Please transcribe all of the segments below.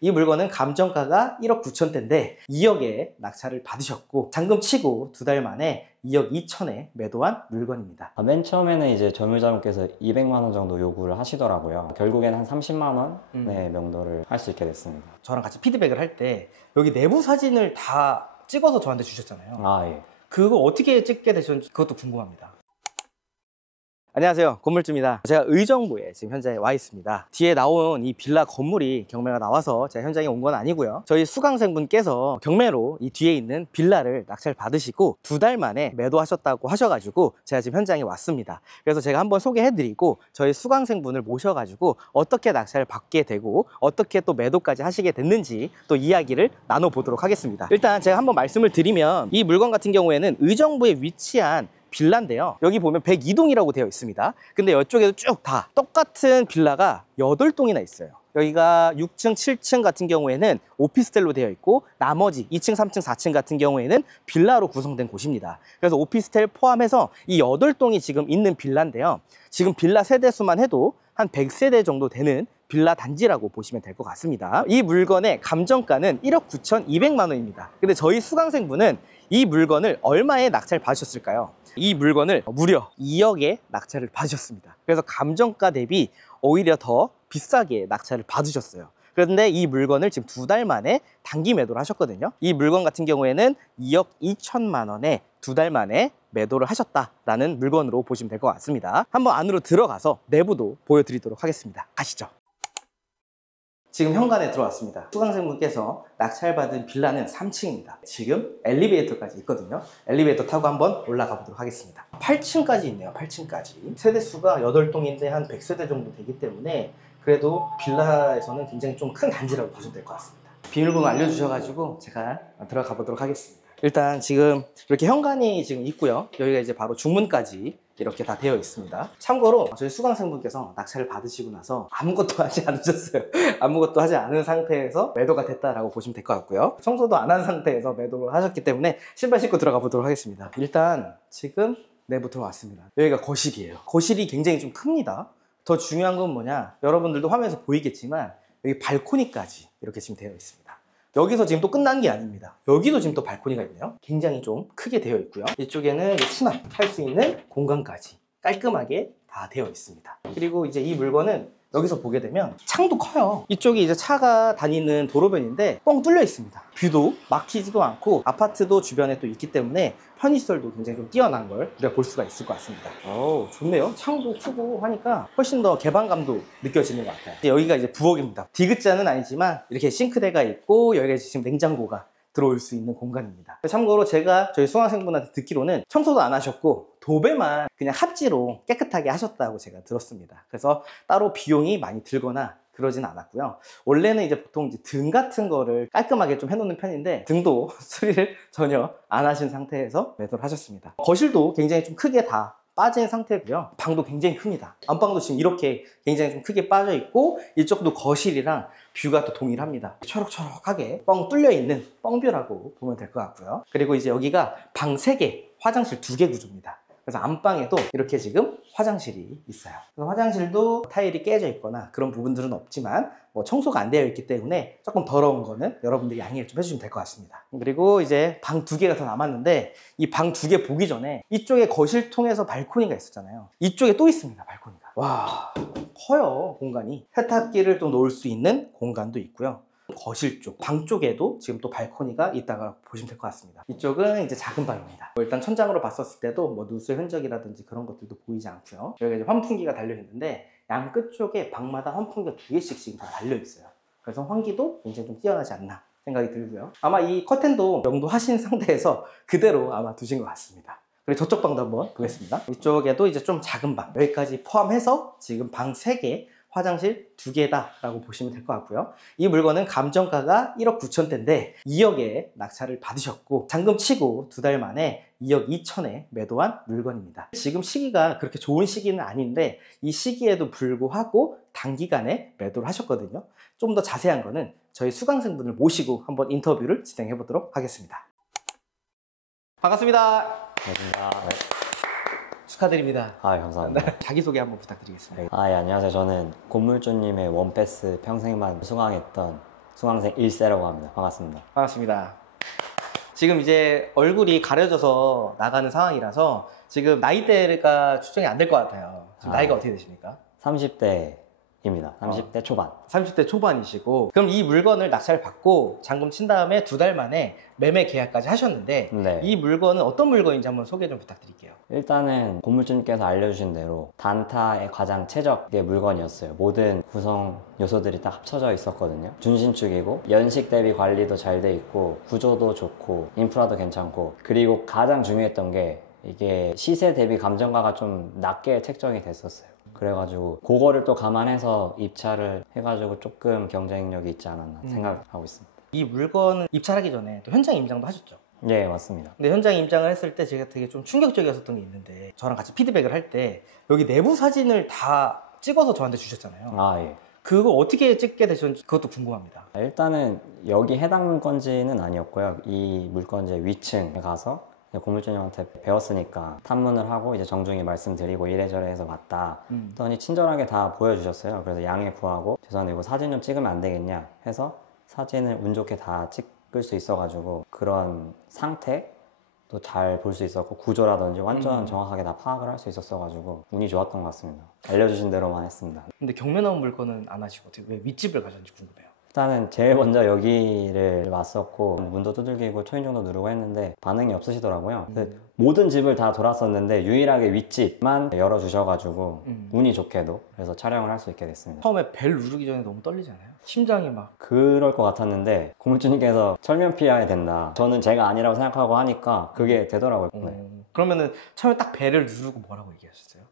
이 물건은 감정가가 1억 9천대인데 2억에 낙찰을 받으셨고 잔금 치고 2달 만에 2억 2천에 매도한 물건입니다. 맨 처음에는 이제 전물자분께서 200만 원 정도 요구를 하시더라고요. 결국엔 한 30만 원의 명도를 할 수 있게 됐습니다. 저랑 같이 피드백을 할 때 여기 내부 사진을 다 찍어서 저한테 주셨잖아요. 아, 예. 그거 어떻게 찍게 되셨는지 그것도 궁금합니다. 안녕하세요, 건물주입니다. 제가 의정부에 지금 현장에 와 있습니다. 뒤에 나온 이 빌라 건물이 경매가 나와서 제가 현장에 온 건 아니고요. 저희 수강생분께서 경매로 이 뒤에 있는 빌라를 낙찰 받으시고 2달 만에 매도하셨다고 하셔가지고 제가 지금 현장에 왔습니다. 그래서 제가 한번 소개해드리고 저희 수강생분을 모셔가지고 어떻게 낙찰을 받게 되고 어떻게 또 매도까지 하시게 됐는지 또 이야기를 나눠보도록 하겠습니다. 일단 제가 한번 말씀을 드리면 이 물건 같은 경우에는 의정부에 위치한 빌라인데요. 여기 보면 102동이라고 되어 있습니다. 근데 이쪽에도 쭉 다 똑같은 빌라가 8동이나 있어요. 여기가 6층, 7층 같은 경우에는 오피스텔로 되어 있고 나머지 2층, 3층, 4층 같은 경우에는 빌라로 구성된 곳입니다. 그래서 오피스텔 포함해서 이 8동이 지금 있는 빌라인데요. 지금 빌라 세대수만 해도 한 100세대 정도 되는 빌라 단지라고 보시면 될 것 같습니다. 이 물건의 감정가는 1억 9,200만 원입니다. 근데 저희 수강생분은 이 물건을 얼마에 낙찰 받으셨을까요? 이 물건을 무려 2억에 낙찰을 받으셨습니다. 그래서 감정가 대비 오히려 더 비싸게 낙찰을 받으셨어요. 그런데 이 물건을 지금 2달 만에 단기 매도를 하셨거든요. 이 물건 같은 경우에는 2억 2천만 원에 2달 만에 매도를 하셨다라는 물건으로 보시면 될 것 같습니다. 한번 안으로 들어가서 내부도 보여드리도록 하겠습니다. 가시죠. 지금 현관에 들어왔습니다. 수강생분께서 낙찰받은 빌라는 3층입니다. 지금 엘리베이터까지 있거든요. 엘리베이터 타고 한번 올라가 보도록 하겠습니다. 8층까지 있네요. 8층까지. 세대수가 8동인데 한 100세대 정도 되기 때문에 그래도 빌라에서는 굉장히 좀 큰 단지라고 보시면 될 것 같습니다. 비밀번호 알려주셔가지고 제가 들어가 보도록 하겠습니다. 일단 지금 이렇게 현관이 지금 있고요. 여기가 이제 바로 중문까지 이렇게 다 되어 있습니다. 참고로 저희 수강생분께서 낙찰을 받으시고 나서 아무것도 하지 않으셨어요. 아무것도 하지 않은 상태에서 매도가 됐다라고 보시면 될 것 같고요. 청소도 안 한 상태에서 매도를 하셨기 때문에 신발 신고 들어가 보도록 하겠습니다. 일단 지금 내부 들어왔습니다. 여기가 거실이에요. 거실이 굉장히 좀 큽니다. 더 중요한 건 뭐냐, 여러분들도 화면에서 보이겠지만 여기 발코니까지 이렇게 지금 되어 있습니다. 여기서 지금 또 끝난 게 아닙니다. 여기도 지금 또 발코니가 있네요. 굉장히 좀 크게 되어 있고요. 이쪽에는 수납할 수 있는 공간까지 깔끔하게 다 되어 있습니다. 그리고 이제 이 물건은 여기서 보게 되면 창도 커요. 이쪽이 이제 차가 다니는 도로변인데 뻥 뚫려 있습니다. 뷰도 막히지도 않고 아파트도 주변에 또 있기 때문에 편의시설도 굉장히 좀 뛰어난 걸 우리가 볼 수가 있을 것 같습니다. 오, 좋네요. 창도 크고 하니까 훨씬 더 개방감도 느껴지는 것 같아요. 여기가 이제 부엌입니다. 디귿자는 아니지만 이렇게 싱크대가 있고 여기가 지금 냉장고가 들어올 수 있는 공간입니다. 참고로 제가 저희 수강생분한테 듣기로는 청소도 안 하셨고 도배만 그냥 합지로 깨끗하게 하셨다고 제가 들었습니다. 그래서 따로 비용이 많이 들거나 그러진 않았고요. 원래는 이제 보통 이제 등 같은 거를 깔끔하게 좀 해놓는 편인데 등도 수리를 전혀 안 하신 상태에서 매도를 하셨습니다. 거실도 굉장히 좀 크게 다 빠진 상태고요. 방도 굉장히 큽니다. 안방도 지금 이렇게 굉장히 좀 크게 빠져 있고 이쪽도 거실이랑 뷰가 또 동일합니다. 초록초록하게 뻥 뚫려 있는 뻥뷰라고 보면 될 것 같고요. 그리고 이제 여기가 방 3개, 화장실 2개 구조입니다. 그래서 안방에도 이렇게 지금 화장실이 있어요. 그래서 화장실도 타일이 깨져 있거나 그런 부분들은 없지만 뭐 청소가 안 되어 있기 때문에 조금 더러운 거는 여러분들이 양해를 좀 해주시면 될 것 같습니다. 그리고 이제 방 2개가 더 남았는데 이 방 2개 보기 전에 이쪽에 거실 통해서 발코니가 있었잖아요. 이쪽에 또 있습니다. 발코니가. 와, 커요. 공간이. 세탁기를 또 놓을 수 있는 공간도 있고요. 거실 쪽, 방 쪽에도 지금 또 발코니가 있다가 보시면 될 것 같습니다. 이쪽은 이제 작은 방입니다. 일단 천장으로 봤었을 때도 뭐 누수의 흔적이라든지 그런 것들도 보이지 않고요. 여기가 이제 환풍기가 달려 있는데 양 끝쪽에 방마다 환풍기가 2개씩 지금 다 달려 있어요. 그래서 환기도 굉장히 좀 뛰어나지 않나 생각이 들고요. 아마 이 커튼도 명도하신 상태에서 그대로 아마 두신 것 같습니다. 그리고 저쪽 방도 한번 보겠습니다. 이쪽에도 이제 좀 작은 방, 여기까지 포함해서 지금 방 3개, 화장실 2개다 라고 보시면 될 것 같고요. 이 물건은 감정가가 1억 9천대인데 2억에 낙찰을 받으셨고 잔금 치고 2달 만에 2억 2천에 매도한 물건입니다. 지금 시기가 그렇게 좋은 시기는 아닌데 이 시기에도 불구하고 단기간에 매도를 하셨거든요. 좀 더 자세한 거는 저희 수강생분을 모시고 한번 인터뷰를 진행해 보도록 하겠습니다. 반갑습니다. 반갑습니다. 축하드립니다. 감사합니다. 자기소개 한번 부탁드리겠습니다. 예, 안녕하세요. 저는 건물주님의 원패스 평생만 수강했던 수강생 1세라고 합니다. 반갑습니다. 반갑습니다. 지금 이제 얼굴이 가려져서 나가는 상황이라서 지금 나이대가 추정이 안 될 것 같아요. 지금 나이가 어떻게 되십니까? 30대입니다. 30대 초반. 30대 초반이시고, 그럼 이 물건을 낙찰 받고 잔금 친 다음에 2달 만에 매매 계약까지 하셨는데 네. 이 물건은 어떤 물건인지 한번 소개 좀 부탁드릴게요. 일단은 건물주님께서 알려주신 대로 단타의 가장 최적의 물건이었어요. 모든 구성 요소들이 딱 합쳐져 있었거든요. 준신축이고 연식 대비 관리도 잘 돼 있고 구조도 좋고 인프라도 괜찮고, 그리고 가장 중요했던 게 이게 시세 대비 감정가가 좀 낮게 책정이 됐었어요. 그래가지고 그거를 또 감안해서 입찰을 해가지고 조금 경쟁력이 있지 않았나 생각하고 있습니다. 이 물건을 입찰하기 전에 또 현장 임장도 하셨죠? 예, 맞습니다. 근데 현장 임장을 했을 때 제가 되게 좀 충격적이었던 게 있는데, 저랑 같이 피드백을 할 때 여기 내부 사진을 다 찍어서 저한테 주셨잖아요. 아, 예. 그거 어떻게 찍게 되셨는지 그것도 궁금합니다. 일단은 여기 해당 물건지는 아니었고요. 이 물건지 위층에 가서 고물주님한테 배웠으니까 탐문을 하고 이제 정중히 말씀드리고 이래저래 해서 봤다 했더니 친절하게 다 보여주셨어요. 그래서 양해 구하고 죄송한데 이거 사진 좀 찍으면 안 되겠냐 해서 사진을 운 좋게 다 찍을 수 있어가지고 그런 상태도 잘 볼 수 있었고 구조라든지 완전 정확하게 다 파악을 할 수 있었어가지고 운이 좋았던 것 같습니다. 알려주신 대로만 했습니다. 근데 경매 나온 물건은 안 하시고 어떻게 왜 윗집을 가셨는지 궁금해요. 일단은 제일 먼저 여기를 왔었고 문도 두들기고 초인종도 누르고 했는데 반응이 없으시더라고요. 모든 집을 다 돌았었는데 유일하게 윗집만 열어주셔가지고 운이 좋게도 그래서 촬영을 할 수 있게 됐습니다. 처음에 벨 누르기 전에 너무 떨리잖아요. 심장이 막. 그럴 것 같았는데 고물주님께서 철면 피해야 된다. 저는 제가 아니라고 생각하고 하니까 그게 되더라고요. 네. 그러면은 처음에 딱 벨을 누르고 뭐라고 얘기하셨어요?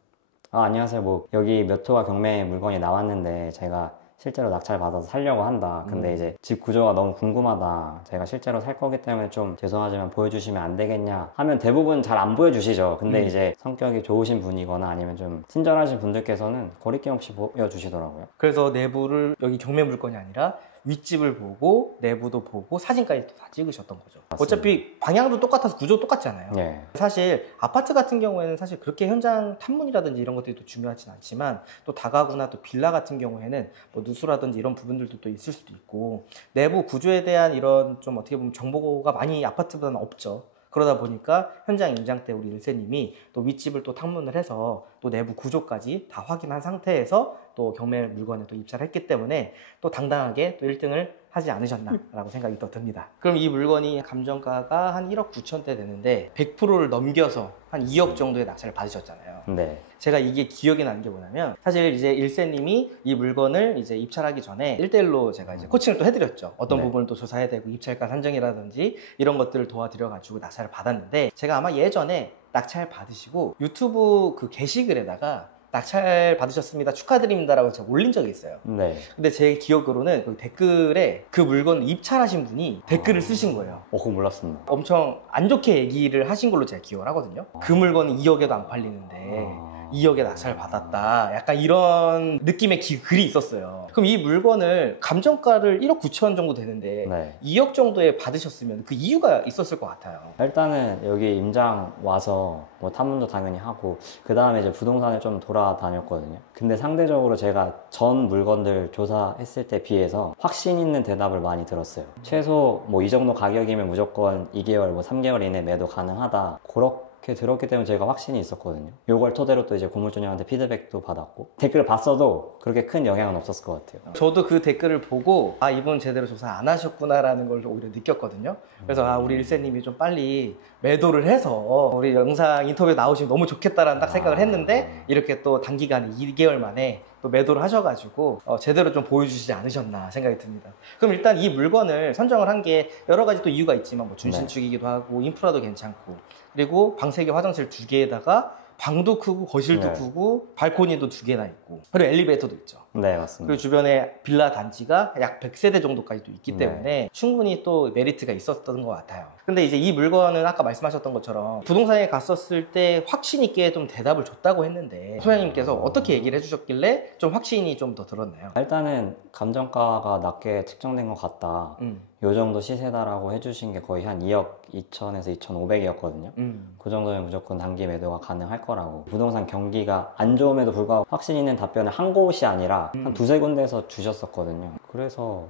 아, 안녕하세요. 뭐 여기 몇 호가 경매 물건이 나왔는데 제가 실제로 낙찰 받아서 살려고 한다. 근데 이제 집 구조가 너무 궁금하다. 제가 실제로 살 거기 때문에 좀 죄송하지만 보여주시면 안 되겠냐 하면 대부분 잘 안 보여주시죠. 근데 이제 성격이 좋으신 분이거나 아니면 좀 친절하신 분들께서는 거리낌 없이 보여주시더라고요. 그래서 내부를 여기 경매 물건이 아니라 윗집을 보고 내부도 보고 사진까지 다 찍으셨던 거죠. 맞습니다. 어차피 방향도 똑같아서 구조 똑같잖아요. 예. 사실 아파트 같은 경우에는 사실 그렇게 현장 탐문이라든지 이런 것들이 또 중요하진 않지만 또 다가구나 또 빌라 같은 경우에는 뭐 누수라든지 이런 부분들도 또 있을 수도 있고 내부 구조에 대한 이런 좀 어떻게 보면 정보가 많이 아파트보다는 없죠. 그러다 보니까 현장 임장 때 우리 일세님이 또 윗집을 또 탐문을 해서 또 내부 구조까지 다 확인한 상태에서 또 경매 물건에 또 입찰을 했기 때문에 또 당당하게 또 1등을 하지 않으셨나라고 생각이 또 듭니다. 그럼 이 물건이 감정가가 한 1억 9천대 되는데 100%를 넘겨서 한 2억 정도의 낙찰을 받으셨잖아요. 네. 제가 이게 기억에 나는 게 뭐냐면 사실 이제 일세님이 이 물건을 이제 입찰하기 전에 1대1로 제가 이제 코칭을 또 해드렸죠. 어떤 네. 부분을 또 조사해야 되고 입찰가 산정이라든지 이런 것들을 도와드려가지고 낙찰을 받았는데 제가 아마 예전에 낙찰 받으시고 유튜브 그 게시글에다가 낙찰 받으셨습니다. 축하드립니다라고 제가 올린 적이 있어요. 네. 근데 제 기억으로는 그 댓글에 그 물건을 입찰하신 분이 댓글을 쓰신 거예요. 그거 몰랐습니다. 엄청 안 좋게 얘기를 하신 걸로 제가 기억을 하거든요. 그 물건은 2억에도 안 팔리는데 2억에 낙찰 받았다. 약간 이런 느낌의 글이 있었어요. 그럼 이 물건을 감정가를 1억 9천 정도 되는데 네. 2억 정도에 받으셨으면 그 이유가 있었을 것 같아요. 일단은 여기 임장 와서 뭐 탐문도 당연히 하고 그 다음에 이제 부동산을 좀 돌아다녔거든요. 근데 상대적으로 제가 전 물건들 조사했을 때 비해서 확신 있는 대답을 많이 들었어요. 최소 뭐 이 정도 가격이면 무조건 2개월 뭐 3개월 이내 매도 가능하다. 그렇게 들었기 때문에 제가 확신이 있었거든요. 요걸 토대로 또 이제 고물주님한테 피드백도 받았고 댓글을 봤어도 그렇게 큰 영향은 없었을 것 같아요. 저도 그 댓글을 보고 아 이분 제대로 조사 안 하셨구나라는 걸 오히려 느꼈거든요. 그래서 아 우리 일세님이 좀 빨리 매도를 해서 우리 영상 인터뷰에 나오시면 너무 좋겠다라는 딱 생각을 했는데 이렇게 또 단기간에 2개월 만에 또 매도를 하셔가지고 제대로 좀 보여주시지 않으셨나 생각이 듭니다. 그럼 일단 이 물건을 선정을 한 게 여러 가지 또 이유가 있지만 뭐 준신축이기도 하고 인프라도 괜찮고 그리고 방 3개 화장실 2개에다가 방도 크고 거실도 네. 크고 발코니도 2개나 있고 그리고 엘리베이터도 있죠. 네, 맞습니다. 그리고 주변에 빌라 단지가 약 100세대 정도까지도 있기 네. 때문에 충분히 또 메리트가 있었던 것 같아요. 근데 이제 이 물건은 아까 말씀하셨던 것처럼 부동산에 갔었을 때 확신 있게 좀 대답을 줬다고 했는데 소장님께서 어떻게 얘기를 해주셨길래 좀 확신이 좀 더 들었나요? 일단은 감정가가 낮게 측정된 것 같다. 요 정도 시세다라고 해주신 게 거의 한 2억 2천에서 2,500이었거든요. 그 정도면 무조건 단기 매도가 가능할 거라고. 부동산 경기가 안 좋음에도 불구하고 확신 있는 답변을 한 곳이 아니라 한 두세 군데에서 주셨었거든요. 그래서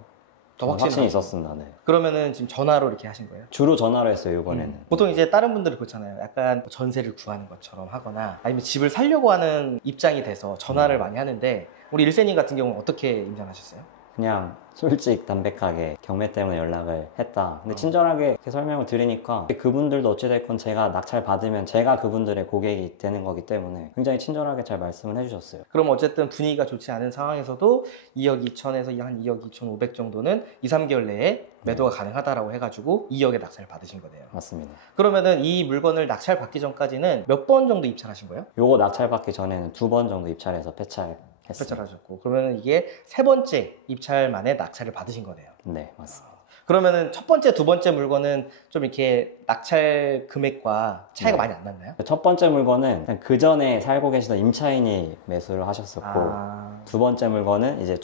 더 확신이 확신이 나죠? 있었습니다. 네. 그러면은 지금 전화로 이렇게 하신 거예요? 주로 전화로 했어요, 이번에는. 보통 이제 다른 분들이 그렇잖아요. 약간 전세를 구하는 것처럼 하거나 아니면 집을 살려고 하는 입장이 돼서 전화를 많이 하는데 우리 일세님 같은 경우는 어떻게 임장하셨어요? 그냥 솔직 담백하게 경매 때문에 연락을 했다. 근데 친절하게 이렇게 설명을 드리니까 그분들도 어찌됐건 제가 낙찰 받으면 제가 그분들의 고객이 되는 거기 때문에 굉장히 친절하게 잘 말씀을 해주셨어요. 그럼 어쨌든 분위기가 좋지 않은 상황에서도 2억 2천에서 한 2억 2천 5백 정도는 2, 3개월 내에 매도가 가능하다라고 해가지고 2억에 낙찰을 받으신 거네요. 맞습니다. 그러면은 이 물건을 낙찰 받기 전까지는 몇 번 정도 입찰하신 거예요? 요거 낙찰 받기 전에는 2번 정도 입찰해서 폐찰했습니다. 폐찰하셨고 그러면은 이게 세 번째 입찰 만에 낙찰을 받으신 거네요. 네, 맞습니다. 그러면은 첫 번째, 두 번째 물건은 좀 이렇게 낙찰 금액과 차이가 많이 안 났나요? 첫 번째 물건은 그 전에 살고 계시던 임차인이 매수를 하셨었고 두 번째 물건은 이제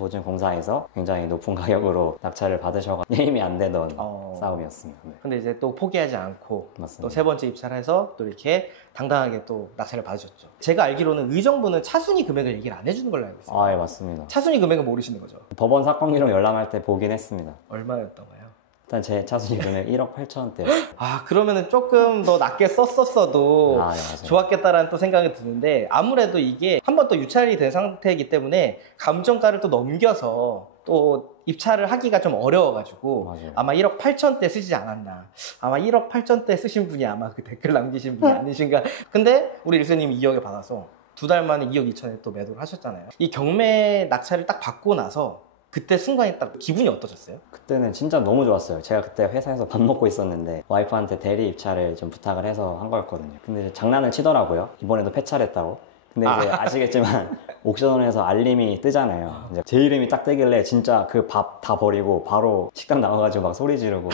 주택도시보증공사에서 굉장히 높은 가격으로 낙찰을 받으셔가지고 게임이 안 되던 싸움이었습니다. 네. 근데 이제 또 포기하지 않고 맞습니다. 또 세 번째 입찰해서 또 이렇게 당당하게 또 낙찰을 받으셨죠. 제가 알기로는 의정부는 차순위 금액을 얘기를 안 해주는 걸로 알고 있어요. 아, 예, 맞습니다. 차순위 금액은 모르시는 거죠? 법원 사건기록 열람할 때 보긴 했습니다. 얼마였던 거예요? 일단 제 차순위 금액 1억 8천원대였어요. 아, 그러면은 조금 더 낮게 썼었어도 네, 맞아요. 좋았겠다라는 또 생각이 드는데 아무래도 이게 한 번 또 유찰이 된 상태이기 때문에 감정가를 또 넘겨서 또 입찰을 하기가 좀 어려워가지고 맞아요. 아마 1억 8천대 쓰시지 않았나. 아마 1억 8천대 쓰신 분이 아마 그 댓글 남기신 분이 아니신가. 근데 우리 일수님이 2억에 받아서 두 달 만에 2억 2천에 또 매도를 하셨잖아요. 이 경매 낙찰을 딱 받고 나서 그때 순간에 딱 기분이 어떠셨어요? 그때는 진짜 너무 좋았어요. 제가 그때 회사에서 밥 먹고 있었는데 와이프한테 대리 입찰을 좀 부탁을 해서 한 거였거든요. 근데 이제 장난을 치더라고요. 이번에도 폐찰했다고. 근데 이제 아시겠지만 옥션원에서 알림이 뜨잖아요. 이제 제 이름이 딱 뜨길래 진짜 그 밥 다 버리고 바로 식당 나가가지고 막 소리 지르고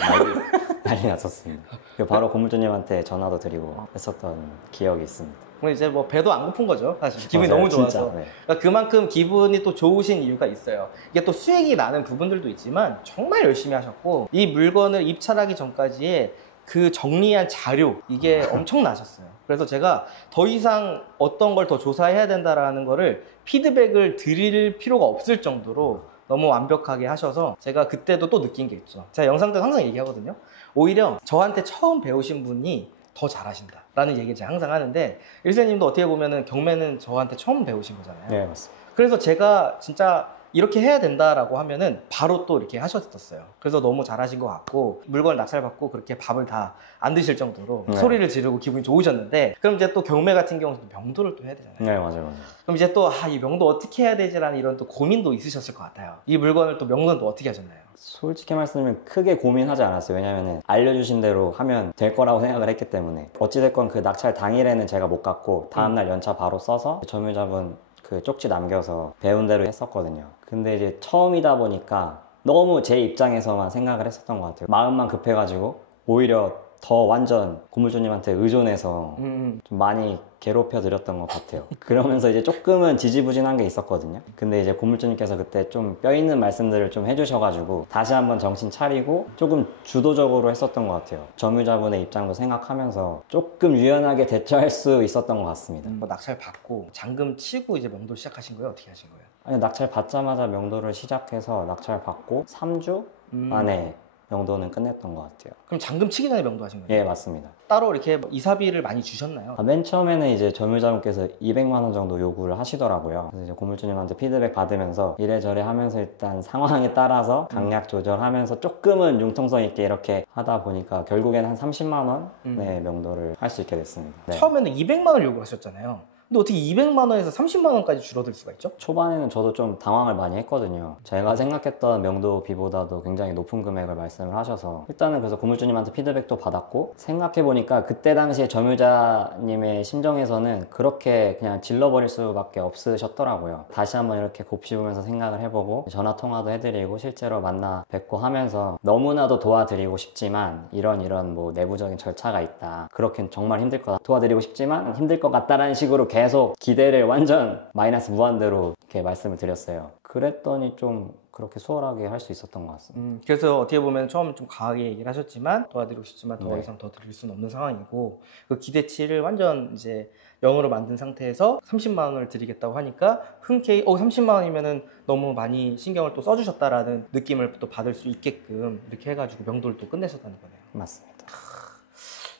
난리 났었습니다. 바로 고물주님한테 전화도 드리고 했었던 기억이 있습니다. 그럼 이제 뭐 배도 안 고픈 거죠, 사실. 기분이 맞아요, 너무 좋아서. 진짜, 네. 그러니까 그만큼 기분이 또 좋으신 이유가 있어요. 이게 또 수익이 나는 부분들도 있지만 정말 열심히 하셨고 이 물건을 입찰하기 전까지의 그 정리한 자료 이게 엄청나셨어요. 그래서 제가 더 이상 어떤 걸 더 조사해야 된다라는 거를 피드백을 드릴 필요가 없을 정도로 너무 완벽하게 하셔서 제가 그때도 또 느낀 게 있죠. 제가 영상 때 항상 얘기하거든요. 오히려 저한테 처음 배우신 분이 더 잘하신다 라는 얘기를 제가 항상 하는데 일세님도 어떻게 보면은 경매는 저한테 처음 배우신 거잖아요. 네, 맞습니다. 그래서 제가 진짜 이렇게 해야 된다라고 하면은 바로 또 이렇게 하셨었어요. 그래서 너무 잘하신 것 같고 물건을 낙찰받고 그렇게 밥을 다 안 드실 정도로 네. 소리를 지르고 기분이 좋으셨는데 그럼 이제 또 경매 같은 경우는 명도를 또 해야 되잖아요. 네, 맞아요. 그럼 이제 또 이 명도 어떻게 해야 되지라는 이런 또 고민도 있으셨을 것 같아요. 이 물건을 또 명도는 또 어떻게 하셨나요? 솔직히 말씀드리면 크게 고민하지 않았어요. 왜냐면 알려주신 대로 하면 될 거라고 생각을 했기 때문에 어찌됐건 그 낙찰 당일에는 제가 못 갔고 다음날 연차 바로 써서 점유자분 그 쪽지 남겨서 배운 대로 했었거든요. 근데 이제 처음이다 보니까 너무 제 입장에서만 생각을 했었던 것 같아요. 마음만 급해가지고 오히려 더 완전 고물주님한테 의존해서 좀 많이 괴롭혀 드렸던 것 같아요. 그러면서 이제 조금은 지지부진한 게 있었거든요. 근데 이제 고물주님께서 그때 좀 뼈 있는 말씀들을 좀 해주셔가지고 다시 한번 정신 차리고 조금 주도적으로 했었던 것 같아요. 점유자분의 입장도 생각하면서 조금 유연하게 대처할 수 있었던 것 같습니다. 뭐 낙찰 받고 잔금 치고 이제 명도 시작하신 거예요? 어떻게 하신 거예요? 아니, 낙찰 받자마자 명도를 시작해서 낙찰 받고 3주 만에 명도는 끝냈던 것 같아요. 그럼 잔금 치기 전에 명도하신 거예요? 예, 맞습니다. 따로 이렇게 뭐 이사비를 많이 주셨나요? 맨 처음에는 이제 점유자분께서 200만 원 정도 요구를 하시더라고요. 그래서 이제 고물주님한테 피드백 받으면서 이래저래 하면서 일단 상황에 따라서 강약 조절하면서 조금은 융통성 있게 이렇게 하다 보니까 결국에는 한 30만 원의 명도를 할 수 있게 됐습니다. 네. 처음에는 200만 원 요구하셨잖아요. 근데 어떻게 200만 원에서 30만 원까지 줄어들 수가 있죠? 초반에는 저도 좀 당황을 많이 했거든요. 제가 생각했던 명도비보다도 굉장히 높은 금액을 말씀을 하셔서 일단은 그래서 고물주님한테 피드백도 받았고 생각해보니까 그때 당시에 점유자님의 심정에서는 그렇게 그냥 질러버릴 수밖에 없으셨더라고요. 다시 한번 이렇게 곱씹으면서 생각을 해보고 전화 통화도 해드리고 실제로 만나 뵙고 하면서 너무나도 도와드리고 싶지만 이런 뭐 내부적인 절차가 있다. 그렇긴 정말 힘들 거다. 도와드리고 싶지만 힘들 것 같다라는 식으로 계속 기대를 완전 마이너스 무한대로 이렇게 말씀을 드렸어요. 그랬더니 좀 그렇게 수월하게 할 수 있었던 것 같습니다. 그래서 어떻게 보면 처음 좀 강하게 얘기를 하셨지만 도와드리고 싶지만 더 네. 이상 더 드릴 수는 없는 상황이고 그 기대치를 완전 이제 0으로 만든 상태에서 30만 원을 드리겠다고 하니까 흔쾌히 30만 원이면은 너무 많이 신경을 또 써주셨다라는 느낌을 또 받을 수 있게끔 이렇게 해가지고 명도를 또 끝내셨다는 거네요. 맞습니다.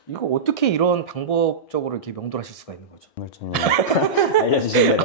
이거 어떻게 이런 방법적으로 이렇게 명도를 하실 수가 있는 거죠? 건물주님 알려주신 대로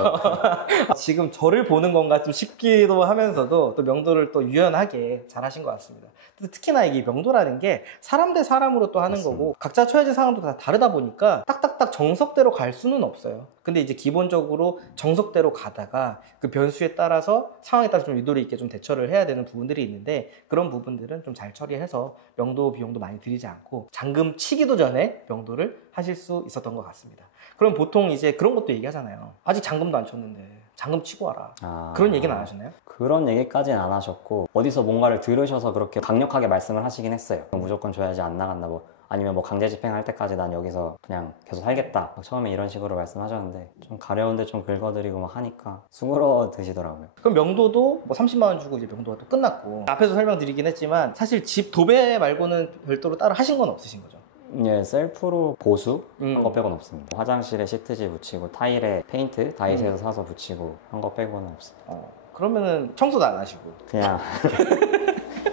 지금 저를 보는 건가 좀 싶기도 하면서도 또 명도를 또 유연하게 잘 하신 것 같습니다. 특히나 이게 명도라는 게 사람 대 사람으로 또 하는 맞습니다. 거고 각자 처해진 상황도 다 다르다 보니까 딱딱딱 정석대로 갈 수는 없어요. 근데 이제 기본적으로 정석대로 가다가 그 변수에 따라서 상황에 따라서 좀 유도리 있게 좀 대처를 해야 되는 부분들이 있는데 그런 부분들은 좀 잘 처리해서 명도 비용도 많이 들이지 않고 잠금 치기도 전에 명도를 하실 수 있었던 것 같습니다. 그럼 보통 이제 그런 것도 얘기하잖아요. 아직 잠금도 안 쳤는데 잠금 치고 와라. 그런 얘기는 안 하셨나요? 그런 얘기까지는 안 하셨고 어디서 뭔가를 들으셔서 그렇게 강력하게 말씀을 하시긴 했어요. 무조건 줘야지 안 나간다 뭐 아니면 뭐 강제 집행할 때까지 난 여기서 그냥 계속 살겠다 처음에 이런 식으로 말씀하셨는데 좀 가려운데 좀 긁어드리고 막 하니까 쑥스러워 드시더라고요. 그럼 명도도 뭐 30만 원 주고 이제 명도가 또 끝났고 앞에서 설명드리긴 했지만 사실 집 도배 말고는 별도로 따로 하신 건 없으신 거죠? 예, 셀프로 보수 한 거 빼고는 없습니다. 화장실에 시트지 붙이고 타일에 페인트 다이소에서 사서 붙이고 한 거 빼고는 없습니다. 그러면은 청소도 안 하시고 그냥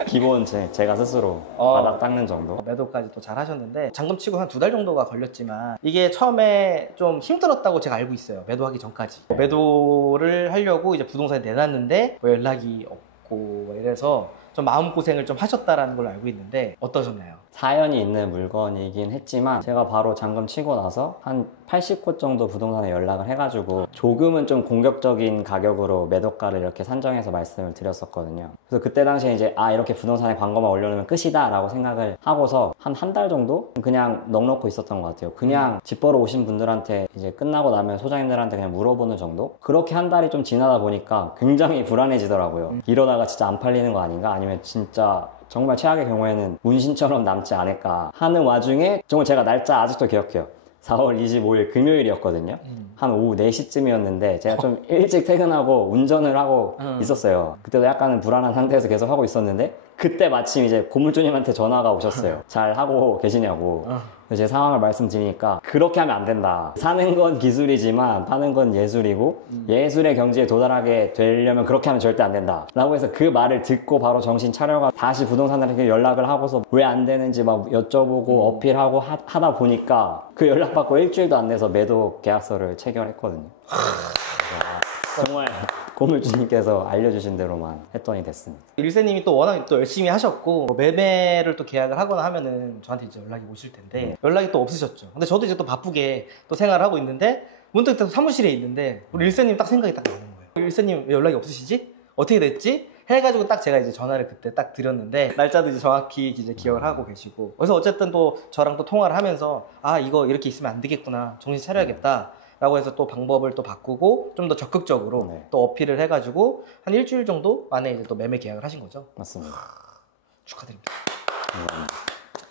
기본 제가 스스로 바닥 닦는 정도. 매도까지 또 잘 하셨는데 잠금 치고 한 2달 정도가 걸렸지만 이게 처음에 좀 힘들었다고 제가 알고 있어요. 매도하기 전까지. 매도를 하려고 이제 부동산에 내놨는데 뭐 연락이 없고 뭐 이래서 좀 마음고생을 좀 하셨다라는 걸로 알고 있는데 어떠셨나요? 사연이 있는 물건이긴 했지만 제가 바로 잠금 치고 나서 한 80곳 정도 부동산에 연락을 해가지고 조금은 좀 공격적인 가격으로 매도가를 이렇게 산정해서 말씀을 드렸었거든요. 그래서 그때 당시에 이제 이렇게 부동산에 광고만 올려놓으면 끝이다 라고 생각을 하고서 한 달 정도 그냥 넋놓고 있었던 것 같아요. 그냥 집 보러 오신 분들한테 이제 끝나고 나면 소장님들한테 그냥 물어보는 정도? 그렇게 한 달이 좀 지나다 보니까 굉장히 불안해지더라고요. 이러다가 진짜 안 팔리는 거 아닌가? 아니면 진짜 정말 최악의 경우에는 문신처럼 남지 않을까 하는 와중에 정말 제가 날짜 아직도 기억해요. 4월 25일 금요일이었거든요. 한 오후 4시쯤이었는데 제가 좀 일찍 퇴근하고 운전을 하고 있었어요. 그때도 약간은 불안한 상태에서 계속 하고 있었는데 그때 마침 이제 고물주님한테 전화가 오셨어요. 잘 하고 계시냐고. 제 상황을 말씀드리니까 그렇게 하면 안 된다. 사는 건 기술이지만 파는 건 예술이고 예술의 경지에 도달하게 되려면 그렇게 하면 절대 안 된다 라고 해서 그 말을 듣고 바로 정신 차려가 다시 부동산한테 연락을 하고서 왜 안 되는지 막 여쭤보고 어필하고 하다 보니까 그 연락받고 일주일도 안 돼서 매도 계약서를 체결했거든요. 정말 고물주님께서 알려주신 대로만 했더니 됐습니다. 일세님이 또 워낙 또 열심히 하셨고 매매를 또 계약을 하거나 하면은 저한테 이제 연락이 오실 텐데 연락이 또 없으셨죠. 근데 저도 이제 또 바쁘게 또 생활을 하고 있는데 문득 또 사무실에 있는데 우리 일세님 딱 생각이 딱 나는 거예요. 일세님 왜 연락이 없으시지? 어떻게 됐지? 해가지고 딱 제가 이제 전화를 그때 딱 드렸는데 날짜도 이제 정확히 이제 기억을 하고 계시고 그래서 어쨌든 또 저랑 또 통화를 하면서 이거 이렇게 있으면 안 되겠구나 정신 차려야겠다 라고 해서 또 방법을 또 바꾸고 좀 더 적극적으로 또 어필을 해가지고 한 일주일 정도 만에 이제 또 매매 계약을 하신 거죠? 맞습니다. 축하드립니다.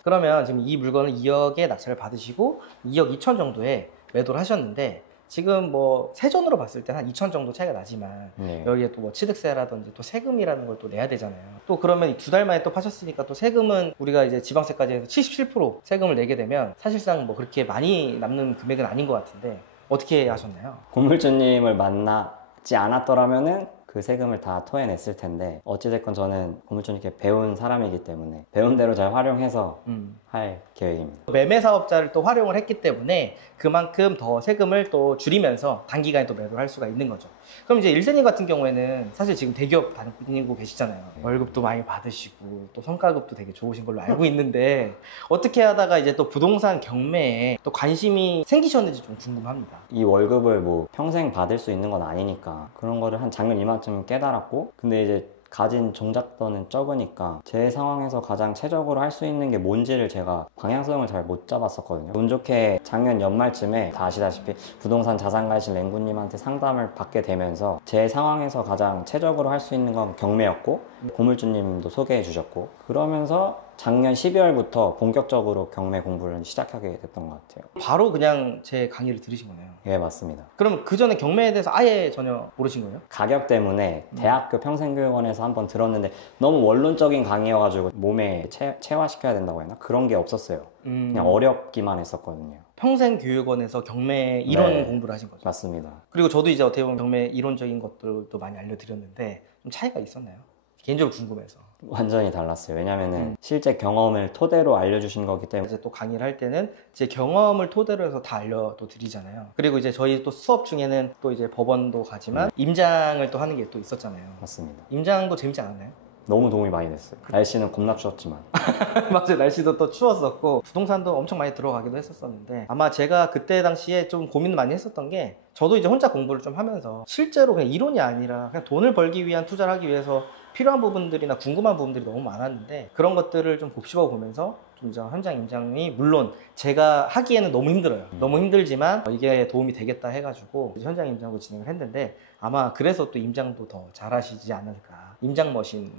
그러면 지금 이 물건을 2억에 낙찰을 받으시고 2억 2천 정도에 매도를 하셨는데 지금 뭐 세전으로 봤을 때 한 2천 정도 차이가 나지만 여기에 또 뭐 취득세라든지 또 세금이라는 걸 또 내야 되잖아요. 또 그러면 2달 만에 또 파셨으니까 또 세금은 우리가 이제 지방세까지 해서 77% 세금을 내게 되면 사실상 뭐 그렇게 많이 남는 금액은 아닌 것 같은데 어떻게 하셨나요? 고물주님을 만나지 않았더라면은 그 세금을 다 토해냈을 텐데 어찌됐건 저는 고물주님께 배운 사람이기 때문에 배운 대로 잘 활용해서 할 계획입니다. 매매 사업자를 또 활용을 했기 때문에 그만큼 더 세금을 또 줄이면서 단기간에 또 매도를 할 수가 있는 거죠. 그럼 이제 일세님 같은 경우에는 사실 지금 대기업 다니고 계시잖아요. 월급도 많이 받으시고 또 성과급도 되게 좋으신 걸로 알고 있는데 어떻게 하다가 이제 또 부동산 경매에 또 관심이 생기셨는지 좀 궁금합니다. 이 월급을 뭐 평생 받을 수 있는 건 아니니까 그런 거를 한 작년 이맘쯤 깨달았고 근데 이제 가진 종잣돈은 적으니까 제 상황에서 가장 최적으로 할 수 있는 게 뭔지를 제가 방향성을 잘 못 잡았었거든요. 운 좋게 작년 연말쯤에 다 아시다시피 부동산 자산가이신 랭구님한테 상담을 받게 되면서 제 상황에서 가장 최적으로 할 수 있는 건 경매였고 고물주님도 소개해 주셨고, 그러면서 작년 12월부터 본격적으로 경매 공부를 시작하게 됐던 것 같아요. 바로 그냥 제 강의를 들으신 거네요. 예, 맞습니다. 그럼 그 전에 경매에 대해서 아예 전혀 모르신 거예요? 가격 때문에 대학교 평생교육원에서 한번 들었는데 너무 원론적인 강의여가지고 몸에 체화시켜야 된다고 했나? 그런 게 없었어요. 그냥 어렵기만 했었거든요. 평생교육원에서 경매 이론 네. 공부를 하신 거죠? 맞습니다. 그리고 저도 이제 어떻게 보면 경매 이론적인 것들도 많이 알려드렸는데 좀 차이가 있었나요? 개인적으로 궁금해서. 완전히 달랐어요. 왜냐면은 실제 경험을 토대로 알려주신 거기 때문에. 이제 또 강의를 할 때는 제 경험을 토대로 해서 다 알려도 드리잖아요. 그리고 이제 저희 또 수업 중에는 또 이제 법원도 가지만 임장을 또 하는 게 또 있었잖아요. 맞습니다. 임장도 재밌지 않았나요? 너무 도움이 많이 됐어요. 날씨는 겁나 추웠지만. 맞아요. 날씨도 또 추웠었고 부동산도 엄청 많이 들어가기도 했었었는데, 아마 제가 그때 당시에 좀 고민을 많이 했었던 게, 저도 이제 혼자 공부를 좀 하면서 실제로 그냥 이론이 아니라 그냥 돈을 벌기 위한 투자를 하기 위해서 필요한 부분들이나 궁금한 부분들이 너무 많았는데, 그런 것들을 좀 곱씹어 보면서 좀 이제 현장 임장이 물론 제가 하기에는 너무 힘들어요. 너무 힘들지만 이게 도움이 되겠다 해가지고 이제 현장 임장도 진행을 했는데, 아마 그래서 또 임장도 더 잘하시지 않을까. 임장 머신.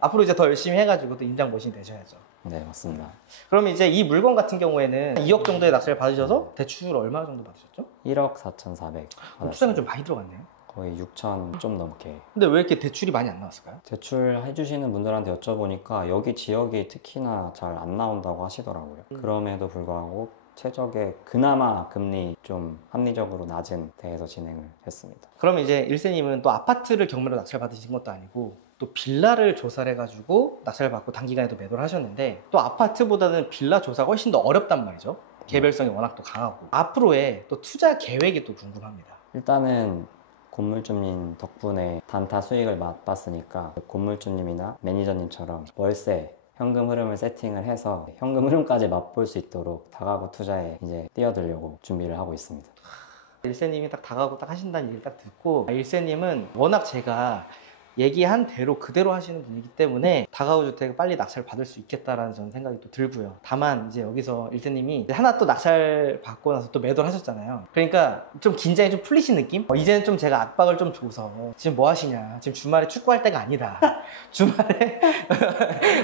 앞으로 이제 더 열심히 해가지고 또 임장 머신 되셔야죠. 네, 맞습니다. 그럼 이제 이 물건 같은 경우에는 2억 정도의 낙찰을 받으셔서 대출 얼마 정도 받으셨죠? 1억 4,400 투자가 좀 많이 들어갔네요. 거의 6천 좀 넘게. 근데 왜 이렇게 대출이 많이 안 나왔을까요? 대출 해주시는 분들한테 여쭤보니까 여기 지역이 특히나 잘 안 나온다고 하시더라고요. 그럼에도 불구하고 최적의 그나마 금리 좀 합리적으로 낮은 데에서 진행을 했습니다. 그러면 이제 일세님은 또 아파트를 경매로 낙찰 받으신 것도 아니고 또 빌라를 조사를 해가지고 낙찰을 받고 단기간에 또 매도를 하셨는데, 또 아파트보다는 빌라 조사가 훨씬 더 어렵단 말이죠. 개별성이 워낙 또 강하고. 앞으로의 또 투자 계획이 또 궁금합니다. 일단은 건물주님 덕분에 단타 수익을 맛봤으니까 건물주님이나 매니저님처럼 월세 현금 흐름을 세팅을 해서 현금 흐름까지 맛볼 수 있도록 다가구 투자에 이제 뛰어들려고 준비를 하고 있습니다. 일세님이 딱 다가고 딱 하신다는 얘기를 딱 듣고, 일세님은 워낙 제가 얘기한 대로 그대로 하시는 분이기 때문에 다가구 주택을 빨리 낙찰 받을 수 있겠다라는 저는 생각이 또 들고요. 다만 이제 여기서 일세님이 하나 또 낙찰 받고 나서 또 매도를 하셨잖아요. 그러니까 좀 긴장이 좀 풀리신 느낌? 이제는 좀 제가 압박을 좀 줘서 지금 뭐 하시냐, 지금 주말에 축구할 때가 아니다, 주말에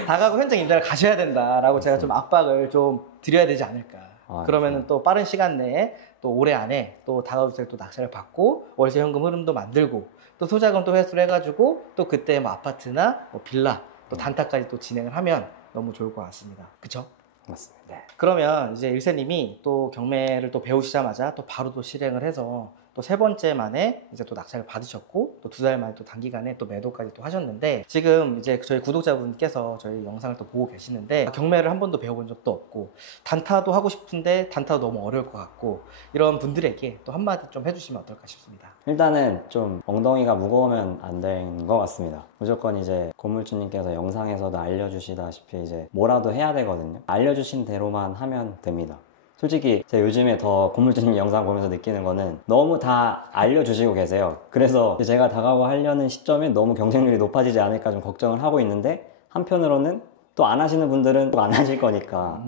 다가구 현장 임장을 가셔야 된다라고 제가 좀 압박을 좀 드려야 되지 않을까. 그러면은 또 빠른 시간 내에 또 올해 안에 또 다가구 주택 또 낙찰을 받고 월세 현금 흐름도 만들고 또 소자금 또 회수를 해가지고 또 그때 뭐 아파트나 뭐 빌라 또 단타까지 또 진행을 하면 너무 좋을 것 같습니다. 그쵸? 맞습니다. 네. 그러면 이제 일세님이 또 경매를 또 배우시자마자 또 바로 또 실행을 해서 또 세 번째 만에 이제 또 낙찰을 받으셨고, 또 2달 만에 또 단기간에 또 매도까지 또 하셨는데, 지금 이제 저희 구독자분께서 저희 영상을 또 보고 계시는데 경매를 한 번도 배워본 적도 없고 단타도 하고 싶은데 단타도 너무 어려울 것 같고, 이런 분들에게 또 한마디 좀 해주시면 어떨까 싶습니다. 일단은 좀 엉덩이가 무거우면 안 된 것 같습니다. 무조건 이제 건물주님께서 영상에서도 알려주시다시피 이제 뭐라도 해야 되거든요. 알려주신 대로만 하면 됩니다. 솔직히 제가 요즘에 더 건물주님 영상 보면서 느끼는 거는 너무 다 알려주시고 계세요. 그래서 제가 다가고 하려는 시점에 너무 경쟁률이 높아지지 않을까 좀 걱정을 하고 있는데, 한편으로는 또 안 하시는 분들은 또 안 하실 거니까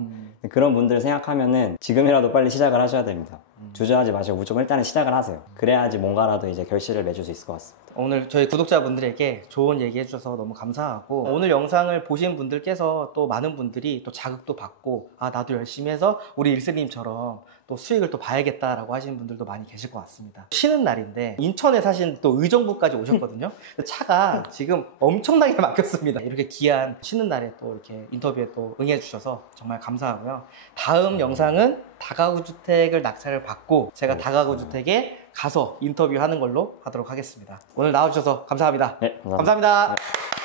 그런 분들을 생각하면은 지금이라도 빨리 시작을 하셔야 됩니다. 주저하지 마시고 무조건 일단은 시작을 하세요. 그래야지 뭔가라도 이제 결실을 맺을 수 있을 것 같습니다. 오늘 저희 구독자분들에게 좋은 얘기 해주셔서 너무 감사하고, 오늘 영상을 보신 분들께서 또 많은 분들이 또 자극도 받고, 아 나도 열심히 해서 우리 일세님처럼 또 수익을 또 봐야겠다라고 하시는 분들도 많이 계실 것 같습니다. 쉬는 날인데 인천에 사신 또 의정부까지 오셨거든요. 차가 지금 엄청나게 막혔습니다. 이렇게 귀한 쉬는 날에 또 이렇게 인터뷰에 또 응해 주셔서 정말 감사하고요. 다음 영상은 다가구 주택을 낙찰을 받고 제가 다가구 주택에 가서 인터뷰하는 걸로 하도록 하겠습니다. 오늘 나와주셔서 감사합니다. 네, 감사합니다. 감사합니다. 네.